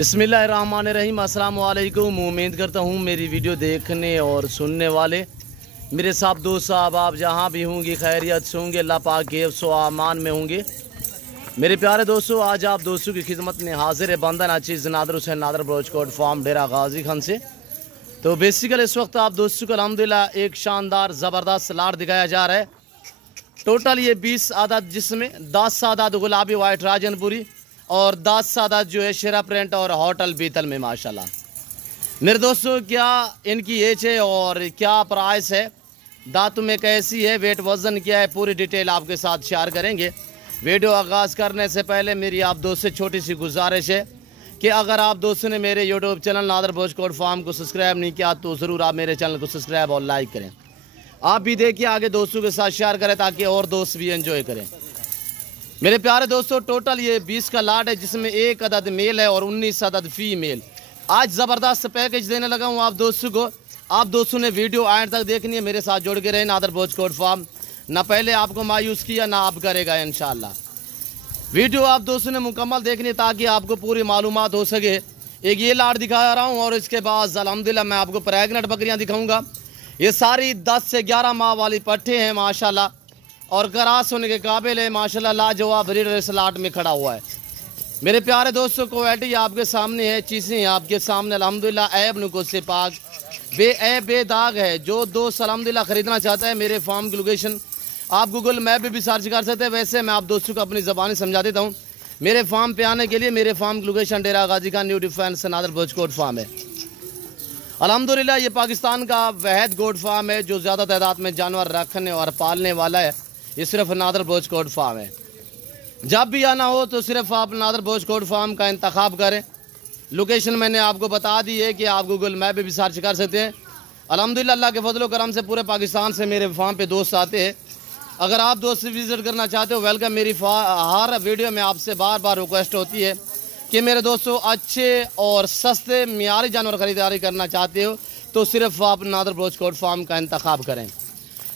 बिस्मिल्लाहिर्रहमानिर्रहीम। अस्सलाम वालेकुम। उम्मीद करता हूँ मेरी वीडियो देखने और सुनने वाले मेरे सब दोस्त साहब आप जहाँ भी होंगे खैरियत से होंगे, अल्लाह पाक के सो आमान में होंगे। मेरे प्यारे दोस्तों, आज आप दोस्तों की खिदमत में हाजिर है बंदन अचीज़ नादर हुसैन नादर ब्रोचकोट फार्म डेरा गाजी खान से। तो बेसिकली इस वक्त आप दोस्तों को अल्हम्दुलिल्लाह एक शानदार ज़बरदस्त लाट दिखाया जा रहा है। टोटल ये 20 आदत, जिसमें 10 आदत गुलाबी वाइट राजनपुरी और 10 आदत जो है शेरा प्रिंट और होटल बीतल में माशाल्लाह। मेरे दोस्तों, क्या इनकी एज है और क्या प्राइस है, दांतों में कैसी है, वेट वज़न क्या है, पूरी डिटेल आपके साथ शेयर करेंगे। वीडियो आगाज़ करने से पहले मेरी आप दोस्त से छोटी सी गुजारिश है कि अगर आप दोस्तों ने मेरे यूट्यूब चैनल नादर ब्रोचकोट फार्म को सब्सक्राइब नहीं किया तो ज़रूर आप मेरे चैनल को सब्सक्राइब और लाइक करें। आप भी देखिए, आगे दोस्तों के साथ शेयर करें ताकि और दोस्त भी एंजॉय करें। मेरे प्यारे दोस्तों, टोटल ये 20 का लाट है, जिसमें 1 अदद मेल है और 19 अदद फीमेल। आज ज़बरदस्त पैकेज देने लगा हूँ आप दोस्तों को। आप दोस्तों ने वीडियो एंड तक देखनी है, मेरे साथ जुड़ के रहे। नादर ब्रोचकोट फार्म ना पहले आपको मायूस किया ना आप करेगा इंशाल्लाह। वीडियो आप दोस्तों ने मुकम्मल देखनी है ताकि आपको पूरी मालूमात हो सके। एक ये लाट दिखा रहा हूँ और इसके बाद अल्हम्दुलिल्लाह मैं आपको प्रेग्नेंट बकरियाँ दिखाऊँगा। ये सारी 10 से 11 माह वाली पट्टे हैं माशाल्लाह और क्रॉस होने के काबिल है माशाल्लाह। लाजवाब ब्रीडर इस लाट में खड़ा हुआ है। मेरे प्यारे दोस्तों, क्वालिटी आपके सामने है, चीज़ें आपके सामने अल्हम्दुलिल्लाह ऐब नुको से पाक बेऐब बेदाग है। जो दोस्त अल्हम्दुलिल्लाह ख़रीदना चाहता है, मेरे फार्म की लोकेशन आप गूगल मैप पे भी सर्च कर सकते हैं। वैसे मैं आप दोस्तों को अपनी ज़बानी समझा देता हूँ। मेरे फार्म पे आने के लिए मेरे फार्म की location Dera Ghazi Khan new defence नादर ब्रोचकोट फार्म है। अल्हम्दुलिल्लाह ये पाकिस्तान का वहद गोट फार्म है जो ज़्यादा तादाद में जानवर रखने और पालने वाला है। ये सिर्फ नादर ब्रोचकोट फार्म है। जब भी आना हो तो सिर्फ आप नादर ब्रोचकोट फार्म का इंतखाब करें। लोकेशन मैंने आपको बता दी है कि आप गूगल मैप पे भी सर्च कर सकते हैं। अल्हम्दुलिल्लाह अल्लाह के फजल करम से पूरे पाकिस्तान से मेरे फार्म पे दोस्त आते हैं। अगर आप दोस्त विज़िट करना चाहते हो, वेलकम। मेरी हर वीडियो में आपसे बार बार रिक्वेस्ट होती है कि मेरे दोस्तों अच्छे और सस्ते मियारी जानवर ख़रीदारी करना चाहते हो तो सिर्फ आप नादर ब्रोचकोट फार्म का इंतखाब करें।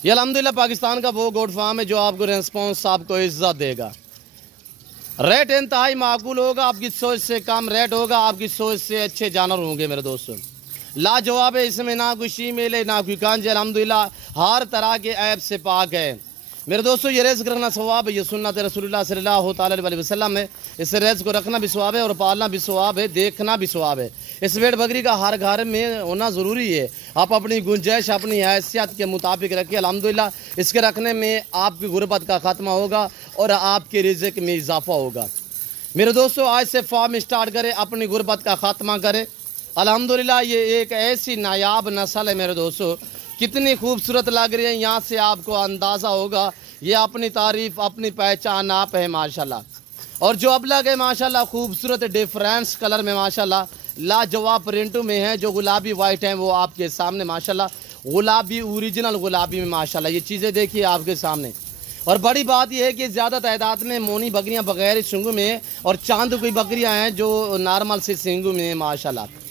ये अल्हम्दुलिल्लाह पाकिस्तान का वो गोट फार्म है जो आपको रिस्पॉन्स, आपको इज्जत देगा। रेट इंतहाई माकूल होगा, आपकी सोच से कम रेट होगा, आपकी सोच से अच्छे जानवर होंगे मेरे दोस्तों। लाजवाब है, इसमें ना कोई शीमेल है ना कोई कांज। अल्हम्दुलिल्लाह हर तरह के ऐब से पाक है मेरे दोस्तों। ये रेज़ रखना सवाब है, ये सुन्नत रसूलुल्लाह सल्लल्लाहु अलैहि वसल्लम है। इस रेज़ को रखना भी सवाब है और पालना भी सवाब है, देखना भी सवाब है। इस वेट बकरी का हर घर में होना ज़रूरी है। आप अपनी गुंजाइश अपनी हैसियत के मुताबिक रखिए। अल्हम्दुलिल्लाह इसके रखने में आपकी गुर्बत का ख़त्मा होगा और आपके रिज़्क़ में इजाफा होगा। मेरे दोस्तों, आज से फार्म स्टार्ट करें, अपनी गुर्बत का ख़त्मा करें। अल्हम्दुलिल्लाह ये एक ऐसी नायाब नस्ल है मेरे दोस्तों, कितनी खूबसूरत लग रही है। यहाँ से आपको अंदाज़ा होगा ये अपनी तारीफ़ अपनी पहचान आप है माशाल्लाह। और जो अब लगे माशाल्लाह खूबसूरत डिफरेंस कलर में माशाल्लाह लाजवाब प्रिंटों में है। जो गुलाबी वाइट हैं वो आपके सामने माशाल्लाह गुलाबी ओरिजिनल गुलाबी में माशाल्लाह ये चीज़ें देखिए आपके सामने। और बड़ी बात यह है कि ज़्यादा तादाद में मोनी बकरियाँ बगैर सिंगू में है और चांद कोई बकरियाँ हैं जो नॉर्मल से सिंगू में है माशाल्लाह।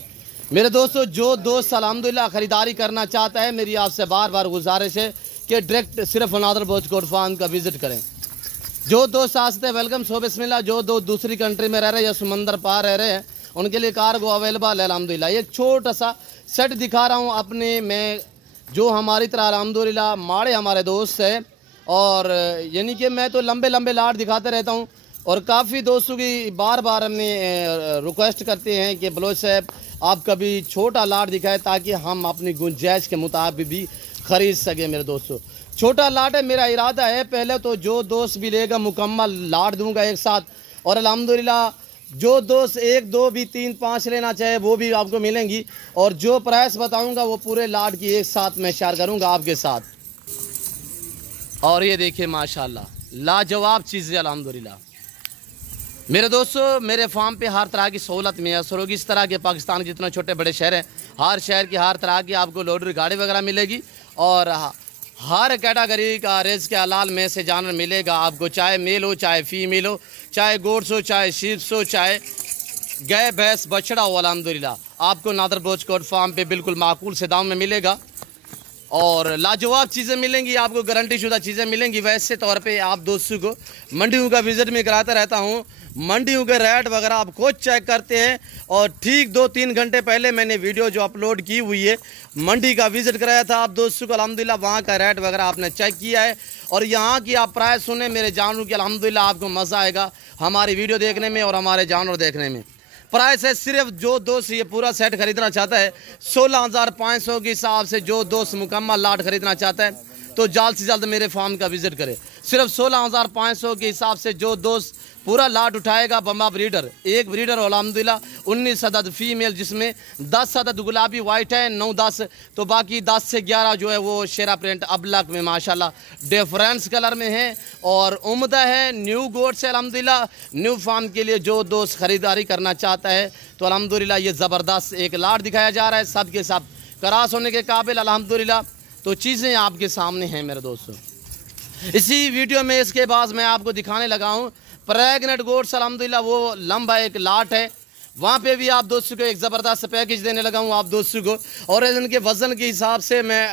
मेरे दोस्तों, जो दोस्त अल्हम्दुलिल्लाह ख़रीदारी करना चाहता है, मेरी आपसे बार बार गुजारिश है कि डायरेक्ट सिर्फ नादर ब्रोचकोट फार्म का विज़िट करें। जो दोस्त आते हैं वेलकम सो बिस्मिल्लाह। जो दोस्त दूसरी कंट्री में रह रहे हैं या समंदर पार रह रहे हैं उनके लिए कार्गो अवेलेबल है अल्हम्दुलिल्लाह। एक छोटा सा सेट दिखा रहा हूँ अपने में, जो हमारी तरह अल्हम्दुलिल्लाह माड़े हमारे दोस्त हैं। और यानी कि मैं तो लंबे लंबे लाट दिखाते रहता हूँ और काफ़ी दोस्तों की बार बार हमें रिक्वेस्ट करते हैं कि बलोच साहब आप कभी छोटा लाट दिखाएं ताकि हम अपनी गुंजाइश के मुताबिक भी ख़रीद सकें। मेरे दोस्तों, छोटा लाट है, मेरा इरादा है पहले तो जो दोस्त भी लेगा मुकम्मल लाट दूंगा एक साथ। और अल्हम्दुलिल्लाह जो दोस्त 1 2 भी 3 5 लेना चाहे वो भी आपको मिलेंगी। और जो प्राइस बताऊंगा वो पूरे लाट की एक साथ मैं शेयर करूंगा आपके साथ। और ये देखिए माशाल्लाह लाजवाब चीज़ें अल्हम्दुलिल्लाह। मेरे दोस्तों, मेरे फार्म पे हर तरह की सहूलत मैसर होगी। इस तरह के पाकिस्तान के जितने छोटे बड़े शहर हैं, हर शहर की हर तरह की आपको लोडर गाड़ी वगैरह मिलेगी और हर कैटेगरी का रेज़ के हलाल में से जानवर मिलेगा आपको। चाहे मेल हो, चाहे फीमेल हो, चाहे गोड्स हो, चाहे शीप्स हो, चाहे गाय भैंस बछड़ा हो, अल्हम्दुलिल्लाह आपको नादर ब्रोचकोट फार्म पे बिल्कुल माकूल से दाम में मिलेगा। और लाजवाब चीज़ें मिलेंगी आपको, गारंटी शुदा चीज़ें मिलेंगी। वैसे तौर पे आप दोस्तों को मंडियों का विज़िट में कराता रहता हूँ, मंडियों के रेट वगैरह आप खुद चेक करते हैं। और ठीक 2-3 घंटे पहले मैंने वीडियो जो अपलोड की हुई है, मंडी का विज़िट कराया था आप दोस्तों को। अल्हम्दुलिल्लाह वहाँ का रेट वगैरह आपने चेक किया है और यहाँ की आप प्राइस सुने मेरे जानवर की। अल्हम्दुलिल्लाह आपको मज़ा आएगा हमारी वीडियो देखने में और हमारे जानवर देखने में। प्राइस है सिर्फ जो दोस्त ये पूरा सेट खरीदना चाहता है 16,500 के हिसाब से, जो दोस्त मुकम्मल लाट खरीदना चाहता है तो जल्द से जल्द मेरे फार्म का विज़िट करे। सिर्फ 16,500 के हिसाब से जो दोस्त पूरा लाट उठाएगा बम्बा ब्रीडर, एक ब्रीडर और अल्हम्दुलिल्लाह 19 अदद फीमेल, जिसमें 10 अदद गुलाबी वाइट है, 9-10 तो बाकी 10 से 11 जो है वो शेरा प्रिंट अबलक में माशाल्लाह डिफरेंस कलर में है और उम्दा है। न्यू गोट से अल्हम्दुलिल्लाह न्यू फार्म के लिए जो दोस्त ख़रीदारी करना चाहता है तो अल्हम्दुलिल्लाह ये ज़बरदस्त एक लाट दिखाया जा रहा है, सब के सब करास होने के काबिल अल्हम्दुलिल्लाह। तो चीज़ें आपके सामने हैं मेरे दोस्तों। इसी वीडियो में इसके बाद मैं आपको दिखाने लगा हूँ प्रेगनेंट गोट्स, अल्हम्दुलिल्लाह वो लंबा एक लाट है, वहाँ पे भी आप दोस्तों को एक ज़बरदस्त पैकेज देने लगा हूँ आप दोस्तों को। और इनके वज़न के हिसाब से मैं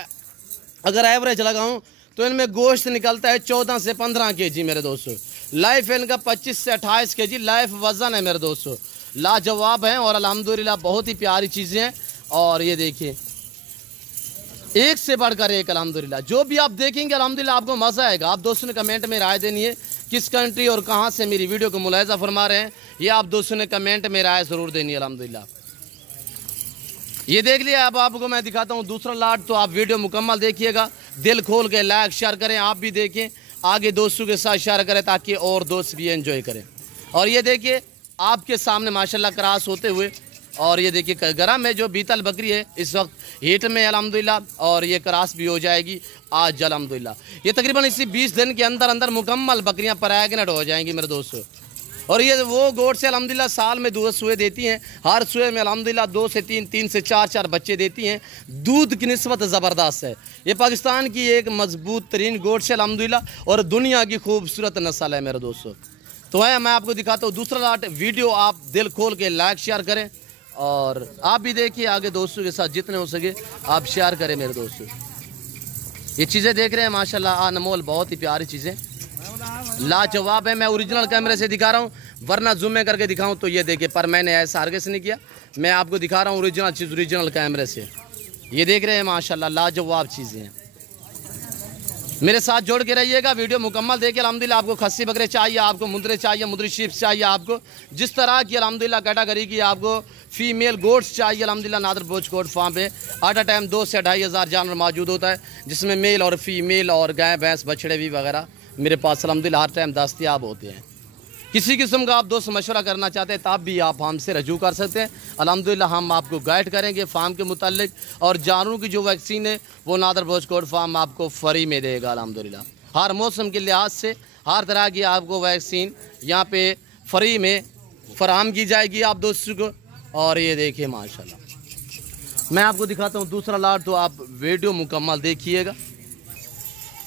अगर एवरेज लगाऊँ तो इनमें गोश्त निकलता है 14 से 15 kg मेरे दोस्तों। लाइफ इनका 25 से 28 kg लाइफ वज़न है मेरे दोस्तों। लाजवाब हैं और अल्हम्दुलिल्लाह बहुत ही प्यारी चीज़ें हैं। और ये देखिए एक से बढ़कर एक अल्हम्दुलिल्लाह, जो भी आप देखेंगे अल्हम्दुलिल्लाह आपको मज़ा आएगा। आप दोस्तों ने कमेंट में राय देनी है किस कंट्री और कहाँ से मेरी वीडियो को मुलाहिज़ा फरमा रहे हैं, ये आप दोस्तों ने कमेंट में राय ज़रूर देनी है अल्हम्दुलिल्लाह। ये देख लिया। अब आपको मैं दिखाता हूँ दूसरा लाट, तो आप वीडियो मुकम्मल देखिएगा, दिल खोल के लाइक शेयर करें, आप भी देखें, आगे दोस्तों के साथ शेयर करें ताकि और दोस्त भी एंजॉय करें। और ये देखिए आपके सामने माशाल्लाह क्रॉस होते हुए, और ये देखिए गरम है जो बीतल बकरी है इस वक्त हीट में अल्हम्दुलिल्लाह, और ये क्रॉस भी हो जाएगी आज अल्हम्दुलिल्लाह। ये तकरीबन इसी 20 दिन के अंदर अंदर मुकम्मल बकरियां प्रेग्नेंट हो जाएंगी मेरे दोस्तों। और ये वो गोट से अल्हम्दुलिल्लाह साल में 2 सुए देती हैं, हर सुए में अल्हम्दुलिल्लाह 2 से 3, 3 से 4 बच्चे देती हैं। दूध की निस्बत ज़बरदस्त है। ये पाकिस्तान की एक मजबूत तरीन गोट से अल्हम्दुलिल्लाह और दुनिया की खूबसूरत नस्ल है मेरे दोस्तों। तो है मैं आपको दिखाता हूँ दूसरा लाट। वीडियो आप दिल खोल के लाइक शेयर करें और आप भी देखिए, आगे दोस्तों के साथ जितने हो सके आप शेयर करें मेरे दोस्तों। ये चीज़ें देख रहे हैं माशाल्लाह अनमोल बहुत ही प्यारी चीज़ें लाजवाब है। मैं ओरिजिनल कैमरे से दिखा रहा हूँ, वरना जूम में करके दिखाऊं तो ये देखिए, पर मैंने ऐसा हरगिज़ नहीं किया, मैं आपको दिखा रहा हूँ ओरिजिनल चीज़ ओरिजिनल कैमरे से। ये देख रहे हैं माशाल्लाह लाजवाब चीज़ें हैं। मेरे साथ जोड़ के रहिएगा, वीडियो मुकम्मल देखिए। अल्हम्दुलिल्लाह आपको खस्सी बकरे चाहिए, आपको मुंदरे चाहिए, मुंदरी शीप चाहिए, आपको जिस तरह की अल्हम्दुलिल्लाह कैटेगरी की आपको फीमेल गोट्स चाहिए अल्हम्दुलिल्लाह नादर बोझ गोट फार्म पे एट अ टाइम 2 से 2.5 हज़ार जानवर मौजूद होता है, जिसमें मेल और फीमेल और गाय भैंस बछड़े भी वगैरह मेरे पास अल्हम्दुलिल्लाह हर टाइम दस्तयाब होते हैं। किसी किस्म का आप दोस्त मशवरा करना चाहते हैं तब भी आप हमसे रजू कर सकते हैं। अल्हम्दुलिल्लाह हम आपको गाइड करेंगे फार्म के मुतालिक, और जानवरों की जो वैक्सीन है वो नादर बोझ गोट फार्म आपको फ्री में देगा अल्हम्दुलिल्लाह। हर मौसम के लिहाज से हर तरह की आपको वैक्सीन यहाँ पे फ्री में फराहम की जाएगी आप दोस्तों को। और ये देखिए माशाल्लाह मैं आपको दिखाता हूँ दूसरा लाट, तो आप वीडियो मुकम्मल देखिएगा।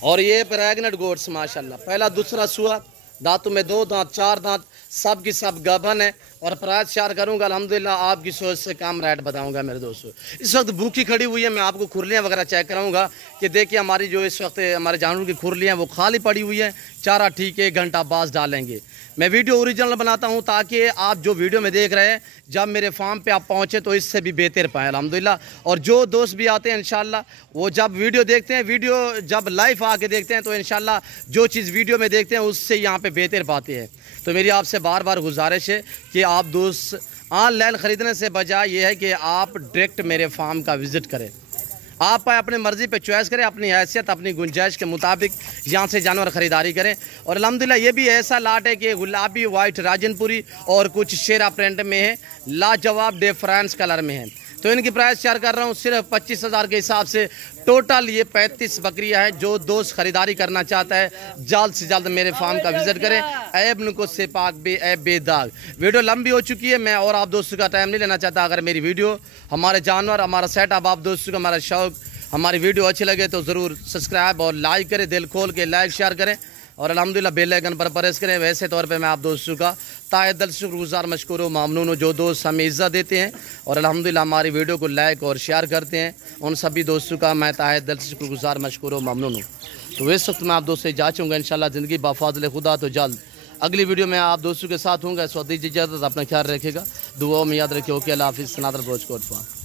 और ये प्रेग्नेंट गोट्स माशाल्लाह पहला दूसरा सुआ, दांतों में 2 दांत 4 दांत, सब की सब गबन है। और प्राइस शेयर करूंगा अल्हम्दुलिल्लाह आपकी सोच से कम रेट बताऊंगा मेरे दोस्तों। इस वक्त भूखी खड़ी हुई है, मैं आपको खुरलियाँ वगैरह चेक कराऊंगा कि देखिए हमारी जो इस वक्त हमारे जानवरों की खुरलियाँ वो खाली पड़ी हुई है, चारा ठीक है 1 घंटा बाद डालेंगे। मैं वीडियो ओरिजिनल बनाता हूं ताकि आप जो वीडियो में देख रहे हैं जब मेरे फार्म पे आप पहुंचे तो इससे भी बेहतर पाएँ अल्हम्दुलिल्लाह। और जो दोस्त भी आते हैं इंशाल्लाह वो जब वीडियो देखते हैं, वीडियो जब लाइव आके देखते हैं तो इंशाल्लाह जो चीज़ वीडियो में देखते हैं उससे यहाँ पे बेहतर पाते हैं। तो मेरी आपसे बार बार गुजारिश है कि आप दोस्त ऑनलाइन ख़रीदने से बजाय ये है कि आप डायरेक्ट मेरे फार्म का विज़िट करें। आप अपने मर्ज़ी पे चॉइस करें, अपनी हैसियत अपनी गुंजाइश के मुताबिक यहाँ से जानवर ख़रीदारी करें। और अल्हम्दुलिल्लाह ये भी ऐसा लाट है कि गुलाबी वाइट राजनपुरी और कुछ शेरा प्रिंट में है, लाजवाब डिफरेंस कलर में है। तो इनकी प्राइस शेयर कर रहा हूँ सिर्फ 25,000 के हिसाब से। टोटल ये 35 बकरियाँ हैं। जो दोस्त ख़रीदारी करना चाहता है जल्द से जल्द मेरे फार्म का विज़िट करें। ऐब नुको से पाक बे ऐब बेदाग। वीडियो लंबी हो चुकी है, मैं और आप दोस्तों का टाइम नहीं लेना चाहता। अगर मेरी वीडियो हमारे जानवर हमारा सेटअप आप दोस्तों का हमारा शौक हमारी वीडियो अच्छी लगे तो ज़रूर सब्सक्राइब और लाइक करें, दिल खोल के लाइक शेयर करें और अल्हम्दुलिल्लाह बेल आइकन पर प्रेस करें। वैसे तौर पे मैं आप दोस्तों का ताहे दिल से शुक्रगुज़ार मशकूर व मामनून हूँ जो दोस्त हमें इज़्ज़त देते हैं और अल्हम्दुलिल्लाह हमारी वीडियो को लाइक और शेयर करते हैं। उन सभी दोस्तों का मैं ताहे दिल से शुक्रगुज़ार मशकूर व मामनून हूँ। तो इस वक्त मैं आप दोस्तों से जा चूँगा इंशाल्लाह ज़िंदगी बाफ़ाज़िल खुदा तो जल्द अगली वीडियो में आप दोस्तों के साथ हूँगा। स्वदेशी इजाज़त, अपना ख्याल रखेगा, दुआओं में याद रखिए। ओके, अल्लाह हाफ़िज़। सनातन भोज कोट।